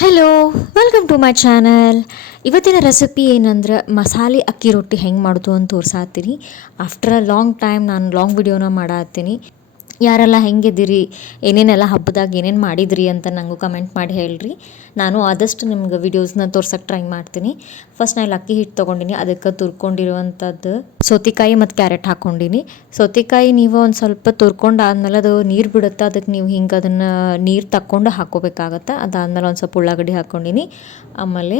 Hello, welcome to my channel. ಇವತ್ತಿನ recipe ಏನಂದ್ರೆ ಮಸಾಲೆ ಅಕ್ಕಿ ರೊಟ್ಟಿ ಹೆಂಗೆ ಮಾಡೋದು ಅಂತ ತೋರ್ಸಾತ್ತೀನಿ. ಆಫ್ಟರ್ ಅ ಲಾಂಗ್ ಟೈಮ್ ನಾನು ಲಾಂಗ್ ವಿಡಿಯೋನ ಮಾಡತ್ತೀನಿ. ಯಾರೆಲ್ಲ ಹೆಂಗಿದ್ದೀರಿ, ಏನೇನೆಲ್ಲ ಹಬ್ಬದಾಗ ಏನೇನು ಮಾಡಿದ್ರಿ ಅಂತ ನನಗೂ ಕಮೆಂಟ್ ಮಾಡಿ ಹೇಳ್ರಿ. ನಾನು ಆದಷ್ಟು ನಿಮ್ಗೆ ವಿಡಿಯೋಸ್ನ ತೋರ್ಸೋಕ್ಕೆ ಟ್ರೈ ಮಾಡ್ತೀನಿ. ಫಸ್ಟ್ ನಾನು ಅಕ್ಕಿ ಹಿಟ್ಟು ತೊಗೊಂಡಿನಿ, ಅದಕ್ಕೆ ತುರ್ಕೊಂಡಿರುವಂಥದ್ದು ಸೌತೆಕಾಯಿ ಮತ್ತು ಕ್ಯಾರೆಟ್ ಹಾಕ್ಕೊಂಡಿನಿ. ಸೌತೆಕಾಯಿ ನೀವು ಒಂದು ಸ್ವಲ್ಪ ತುರ್ಕೊಂಡು ಆದಮೇಲೆ ಅದು ನೀರು ಬಿಡುತ್ತೆ, ಅದಕ್ಕೆ ನೀವು ಹಿಂಗೆ ಅದನ್ನು ನೀರು ತಕ್ಕೊಂಡು ಹಾಕ್ಕೋಬೇಕಾಗತ್ತೆ. ಅದಾದಮೇಲೆ ಒಂದು ಸ್ವಲ್ಪ ಉಳ್ಳಾಗಡ್ಡಿ ಹಾಕ್ಕೊಂಡಿನಿ, ಆಮೇಲೆ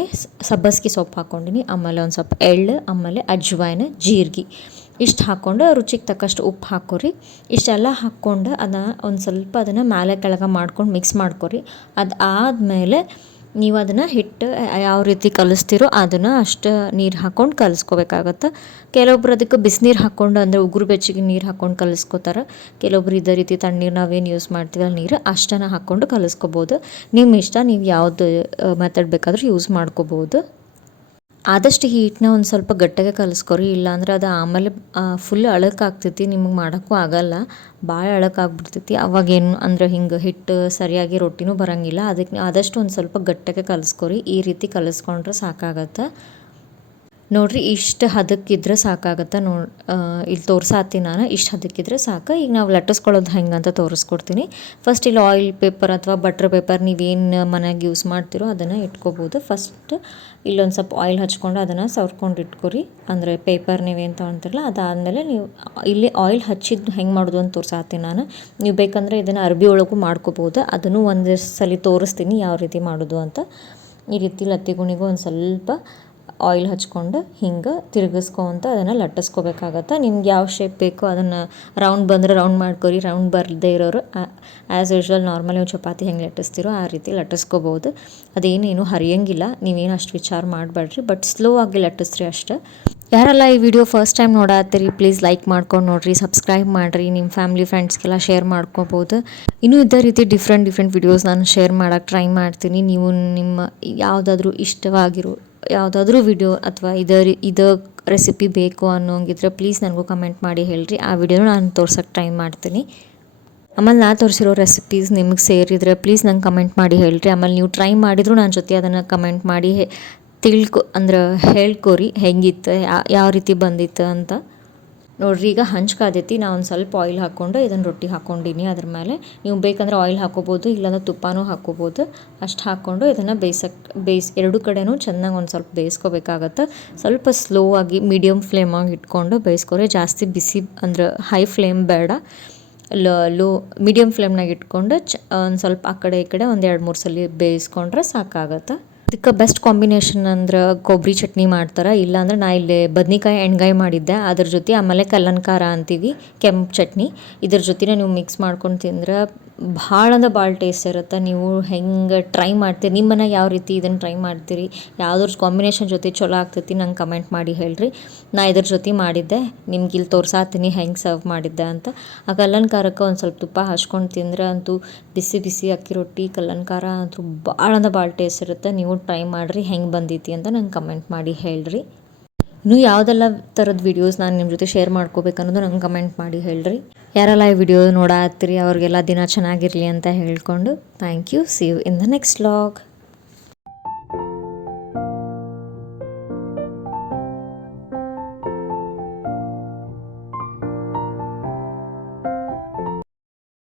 ಸಬ್ಬಸ್ಗೆ ಸೊಪ್ಪು ಹಾಕ್ಕೊಂಡಿನಿ, ಆಮೇಲೆ ಒಂದು ಸ್ವಲ್ಪ ಎಳ್ಳು, ಆಮೇಲೆ ಅಜ್ವಾಯಿನ, ಜೀರಿಗೆ ಇಷ್ಟು ಹಾಕ್ಕೊಂಡು ರುಚಿಗೆ ತಕ್ಕಷ್ಟು ಉಪ್ಪು ಹಾಕ್ಕೊರಿ. ಇಷ್ಟೆಲ್ಲ ಹಾಕ್ಕೊಂಡು ಒಂದು ಸ್ವಲ್ಪ ಅದನ್ನು ಮೇಲೆ ಕೆಳಗೆ ಮಾಡ್ಕೊಂಡು ಮಿಕ್ಸ್ ಮಾಡ್ಕೊರಿ. ಅದು ಆದಮೇಲೆ ನೀವು ಅದನ್ನು ಹಿಟ್ಟು ಯಾವ ರೀತಿ ಕಲಿಸ್ತೀರೋ ಅದನ್ನು ಅಷ್ಟು ನೀರು ಹಾಕ್ಕೊಂಡು ಕಲಿಸ್ಕೋಬೇಕಾಗತ್ತೆ. ಕೆಲವೊಬ್ರು ಅದಕ್ಕೆ ಬಿಸಿನೀರು ಹಾಕ್ಕೊಂಡು ಅಂದರೆ ಉಗುರು ಬೆಚ್ಚಗೆ ನೀರು ಹಾಕ್ಕೊಂಡು ಕಲಿಸ್ಕೋತಾರೆ. ಕೆಲವೊಬ್ರು ಇದೇ ರೀತಿ ತಣ್ಣೀರು ನಾವೇನು ಯೂಸ್ ಮಾಡ್ತೀವಲ್ಲ ನೀರು ಅಷ್ಟನ್ನು ಹಾಕ್ಕೊಂಡು ಕಲಿಸ್ಕೋಬೋದು. ನಿಮ್ಮ ಇಷ್ಟ, ನೀವು ಯಾವುದು ಮೆಥಡ್ ಬೇಕಾದರೂ ಯೂಸ್ ಮಾಡ್ಕೋಬೋದು. ಆದಷ್ಟು ಹಿಟ್ಟನ್ನ ಒಂದು ಸ್ವಲ್ಪ ಗಟ್ಟಿಗೆ ಕಲಿಸ್ಕೊರಿ, ಇಲ್ಲಾಂದ್ರೆ ಅದು ಆಮೇಲೆ ಫುಲ್ ಅಳಕಾಗ್ತೈತಿ, ನಿಮಗೆ ಮಾಡೋಕ್ಕೂ ಆಗಲ್ಲ, ಭಾಳ ಅಳಕಾಗ್ಬಿಡ್ತೈತಿ. ಅವಾಗೇನು ಅಂದ್ರೆ ಹಿಂಗೆ ಹಿಟ್ಟು ಸರಿಯಾಗಿ ರೊಟ್ಟಿನೂ ಬರೋಂಗಿಲ್ಲ. ಅದಕ್ಕೆ ಆದಷ್ಟು ಒಂದು ಸ್ವಲ್ಪ ಗಟ್ಟಿಗೆ ಕಲಿಸ್ಕೊರಿ. ಈ ರೀತಿ ಕಲಿಸ್ಕೊಂಡ್ರೆ ಸಾಕಾಗತ್ತೆ. ನೋಡಿರಿ, ಇಷ್ಟು ಹದಕ್ಕಿದ್ರೆ ಸಾಕಾಗತ್ತೆ. ಇಲ್ಲಿ ತೋರ್ಸಾತೀನಿ ನಾನು, ಇಷ್ಟು ಹದಕ್ಕಿದ್ರೆ ಸಾಕು. ಈಗ ನಾವು ಲಟ್ಟಿಸ್ಕೊಳ್ಳೋದು ಹೆಂಗೆ ಅಂತ ತೋರಿಸ್ಕೊಡ್ತೀನಿ. ಫಸ್ಟ್ ಇಲ್ಲಿ ಆಯಿಲ್ ಪೇಪರ್ ಅಥವಾ ಬಟ್ರ್ ಪೇಪರ್ ನೀವೇನು ಮನೆಯಾಗ ಯೂಸ್ ಮಾಡ್ತೀರೋ ಅದನ್ನು ಇಟ್ಕೋಬೋದು. ಫಸ್ಟ್ ಇಲ್ಲೊಂದು ಸ್ವಲ್ಪ ಆಯಿಲ್ ಹಚ್ಕೊಂಡು ಅದನ್ನು ಸವರ್ಕೊಂಡು ಇಟ್ಕೊರಿ, ಅಂದರೆ ಪೇಪರ್ ನೀವೇನು ತೊಗೊಳ್ತಿರಲ್ಲ. ಅದಾದಮೇಲೆ ನೀವು ಇಲ್ಲಿ ಆಯಿಲ್ ಹಚ್ಚಿದ್ದು ಹೆಂಗೆ ಮಾಡೋದು ಅಂತ ತೋರ್ಸಾತೀನಿ ನಾನು. ನೀವು ಬೇಕಂದರೆ ಇದನ್ನು ಅರ್ಬಿ ಒಳಗೂ ಮಾಡ್ಕೋಬೋದು, ಅದನ್ನು ಒಂದು ಸಲ ತೋರಿಸ್ತೀನಿ ಯಾವ ರೀತಿ ಮಾಡೋದು ಅಂತ. ಈ ರೀತಿ ಲತ್ತಿಗುಣಿಗೂ ಒಂದು ಸ್ವಲ್ಪ ಆಯಿಲ್ ಹಚ್ಕೊಂಡು ಹಿಂಗೆ ತಿರುಗಿಸ್ಕೊಂತ ಅದನ್ನು ಲಟ್ಟಿಸ್ಕೋಬೇಕಾಗತ್ತೆ. ನಿಮ್ಗೆ ಯಾವ ಶೇಪ್ ಬೇಕೋ ಅದನ್ನು ರೌಂಡ್ ಬಂದರೆ ರೌಂಡ್ ಮಾಡ್ಕೊರಿ, ರೌಂಡ್ ಬರದೇ ಇರೋರು ಆ್ಯಸ್ ಯೂಶ್ವಲ್ ನಾರ್ಮಲ್ ನೀವು ಚಪಾತಿ ಹೆಂಗೆ ಲಟ್ಟಿಸ್ತೀರೋ ಆ ರೀತಿ ಲಟ್ಟಿಸ್ಕೋಬೋದು. ಅದೇನೇನು ಹರಿಯಂಗಿಲ್ಲ, ನೀವೇನು ಅಷ್ಟು ವಿಚಾರ ಮಾಡಬೇಡ್ರಿ, ಬಟ್ ಸ್ಲೋ ಆಗಿ ಲಟ್ಟಿಸ್ರಿ ಅಷ್ಟೇ. ಯಾರೆಲ್ಲ ಈ ವಿಡಿಯೋ ಫಸ್ಟ್ ಟೈಮ್ ನೋಡತ್ತೀರಿ ಪ್ಲೀಸ್ ಲೈಕ್ ಮಾಡ್ಕೊಂಡು ನೋಡಿರಿ, ಸಬ್ಸ್ಕ್ರೈಬ್ ಮಾಡಿರಿ, ನಿಮ್ಮ ಫ್ಯಾಮಿಲಿ ಫ್ರೆಂಡ್ಸ್ಗೆಲ್ಲ ಶೇರ್ ಮಾಡ್ಕೋಬೋದು. ಇನ್ನೂ ಇದೇ ರೀತಿ ಡಿಫ್ರೆಂಟ್ ವಿಡಿಯೋಸ್ ನಾನು ಶೇರ್ ಮಾಡೋಕ್ಕೆ ಟ್ರೈ ಮಾಡ್ತೀನಿ. ನೀವು ನಿಮ್ಮ ಯಾವುದಾದ್ರೂ ಇಷ್ಟವಾಗಿರೋ ಯಾವುದಾದ್ರೂ ವಿಡಿಯೋ ಅಥವಾ ಇದು ರೆಸಿಪಿ ಬೇಕು ಅನ್ನೋಂಗಿದ್ರೆ ಪ್ಲೀಸ್ ನನಗೂ ಕಮೆಂಟ್ ಮಾಡಿ ಹೇಳ್ರಿ, ಆ ವಿಡಿಯೋನ ನಾನು ತೋರ್ಸೋಕ್ಕೆ ಟ್ರೈ ಮಾಡ್ತೀನಿ. ಆಮೇಲೆ ನಾನು ತೋರಿಸಿರೋ ರೆಸಿಪೀಸ್ ನಿಮಗೆ ಸೇರಿದರೆ ಪ್ಲೀಸ್ ನಂಗೆ ಕಮೆಂಟ್ ಮಾಡಿ ಹೇಳ್ರಿ. ಆಮೇಲೆ ನೀವು ಟ್ರೈ ಮಾಡಿದ್ರು ನನ್ನ ಜೊತೆ ಅದನ್ನು ಕಮೆಂಟ್ ಮಾಡಿ ಅಂದ್ರೆ ಹೇಳ್ಕೊರಿ ಹೆಂಗಿತ್ತು, ಯಾವ ರೀತಿ ಬಂದಿತ್ತು ಅಂತ. ನೋಡಿರಿ, ಈಗ ಹಂಚ್ಕಾದೈತಿ. ನಾನು ಒಂದು ಸ್ವಲ್ಪ ಆಯಿಲ್ ಹಾಕ್ಕೊಂಡು ಇದನ್ನು ರೊಟ್ಟಿ ಹಾಕ್ಕೊಂಡಿನಿ. ಅದ್ರ ಮೇಲೆ ನೀವು ಬೇಕಂದ್ರೆ ಆಯಿಲ್ ಹಾಕ್ಕೋಬೋದು, ಇಲ್ಲಾಂದ್ರೆ ತುಪ್ಪನೂ ಹಾಕ್ಕೋಬೋದು. ಅಷ್ಟು ಹಾಕ್ಕೊಂಡು ಇದನ್ನು ಎರಡು ಕಡೆನೂ ಚೆನ್ನಾಗಿ ಒಂದು ಸ್ವಲ್ಪ ಬೇಯಿಸ್ಕೋಬೇಕಾಗತ್ತೆ. ಸ್ವಲ್ಪ ಸ್ಲೋ ಆಗಿ ಮೀಡಿಯಮ್ ಫ್ಲೇಮಾಗಿ ಇಟ್ಕೊಂಡು ಬೇಯಿಸ್ಕೊರೆ. ಜಾಸ್ತಿ ಬಿಸಿ ಅಂದ್ರೆ ಹೈ ಫ್ಲೇಮ್ ಬೇಡ, ಲೋ ಮೀಡಿಯಮ್ ಫ್ಲೇಮ್ನಾಗ ಇಟ್ಕೊಂಡು ಒಂದು ಸ್ವಲ್ಪ ಆ ಕಡೆ ಈ ಕಡೆ ಒಂದು 2-3 ಸಲ ಬೇಯಿಸ್ಕೊಂಡ್ರೆ ಸಾಕಾಗತ್ತೆ. ಇದಕ್ಕೆ ಬೆಸ್ಟ್ ಕಾಂಬಿನೇಷನ್ ಅಂದ್ರೆ ಕೊಬ್ಬರಿ ಚಟ್ನಿ ಮಾಡ್ತಾರೆ, ಇಲ್ಲಾಂದ್ರೆ ನಾ ಇಲ್ಲಿ ಬದ್ನಿಕಾಯಿ ಎಣ್ಗಾಯಿ ಮಾಡಿದ್ದೆ ಅದ್ರ ಜೊತೆ, ಆಮೇಲೆ ಕಲ್ಲನ್ ಖಾರ ಅಂತೀವಿ ಕೆಂಪು ಚಟ್ನಿ, ಇದ್ರ ಜೊತೆನೇ ನೀವು ಮಿಕ್ಸ್ ಮಾಡ್ಕೊಂಡು ತಿಂದ್ರೆ ಭಾಳ ಅಂದ್ರೆ ಭಾಳ ಟೇಸ್ಟ್ ಇರುತ್ತೆ. ನೀವು ಹೆಂಗೆ ಟ್ರೈ ಮಾಡ್ತೀರಿ, ನಿಮ್ಮ ಮನೆಗೆ ಯಾವ ರೀತಿ ಇದನ್ನು ಟ್ರೈ ಮಾಡ್ತೀರಿ, ಯಾವುದ್ರ ಕಾಂಬಿನೇಷನ್ ಜೊತೆ ಚಲೋ ಆಗ್ತೈತಿ ನಂಗೆ ಕಮೆಂಟ್ ಮಾಡಿ ಹೇಳ್ರಿ. ನಾ ಇದ್ರ ಜೊತೆ ಮಾಡಿದ್ದೆ, ನಿಮ್ಗೆ ಇಲ್ಲಿ ತೋರ್ಸಾತೀನಿ ಹೆಂಗೆ ಸರ್ವ್ ಮಾಡಿದ್ದೆ ಅಂತ. ಆ ಕಲ್ಲನ್ ಖಾರಕ್ಕೆ ಒಂದು ಸ್ವಲ್ಪ ತುಪ್ಪ ಹಚ್ಕೊಂಡು ತಿಂದ್ರೆ ಅಂತೂ ಬಿಸಿ ಬಿಸಿ ಅಕ್ಕಿ ರೊಟ್ಟಿ ಕಲ್ಲನ್ ಖಾರ ಅಂತೂ ಭಾಳ ಅಂದ್ರೆ ಭಾಳ ಟೇಸ್ಟ್ ಇರುತ್ತೆ. ನೀವು ಟ್ರೈ ಮಾಡಿರಿ, ಹೆಂಗೆ ಬಂದೈತಿ ಅಂತ ನಂಗೆ ಕಮೆಂಟ್ ಮಾಡಿ ಹೇಳ್ರಿ. ಇನ್ನೂ ಯಾವುದೆಲ್ಲ ಥರದ ವೀಡಿಯೋಸ್ ನಾನು ನಿಮ್ಮ ಜೊತೆ ಶೇರ್ ಮಾಡ್ಕೋಬೇಕನ್ನೋದು ನಂಗೆ ಕಮೆಂಟ್ ಮಾಡಿ ಹೇಳ್ರಿ. ಯಾರೆಲ್ಲ ಈ ವಿಡಿಯೋ ನೋಡತ್ತೀರಿ ಅವ್ರಿಗೆಲ್ಲ ದಿನ ಚೆನ್ನಾಗಿರಲಿ ಅಂತ ಹೇಳ್ಕೊಂಡು thank you. See you in the next vlog.